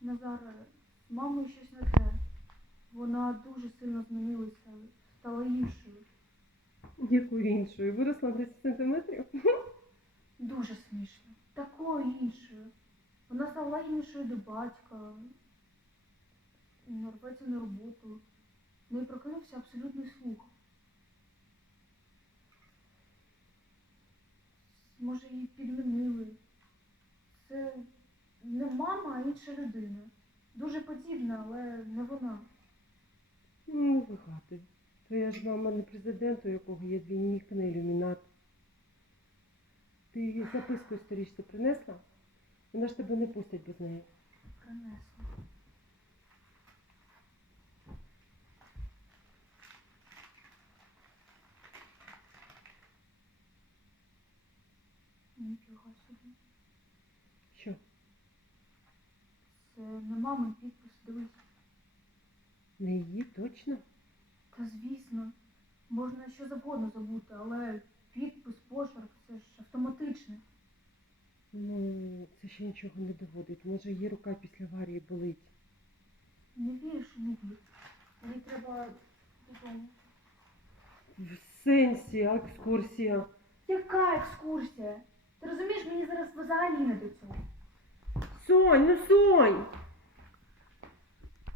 Назаре, з мамою щось не те. Вона дуже сильно змінилася, стала іншою. Якою іншою? Виросла 10 сантиметрів? Дуже смішно. Такою іншою. Вона стала лагіднішою до батька. Не рветься на роботу. В неї прокинувся абсолютний слух. Може, її підмінили. Не мама, а інша людина. Дуже подібна, але не вона. Ну, вигадуй. Твоя ж мама не президент, у якого є двійник на ілюмінат. Ти їй записку історичну принесла? Вона ж тебе не пустить без неї. Принесла. Нічого собі. Що? Це не мамин підпис, дивись. Не її точно? Та звісно, можна що завгодно забути, але підпис, почерк це ж автоматичне. Ну, це ще нічого не доводить. Може, її рука після аварії болить. Не віриш, не вір. Мені треба додому. В сенсі, а екскурсія. Яка екскурсія? Ти розумієш, мені зараз взагалі не до цього. Сонь, ну Сонь!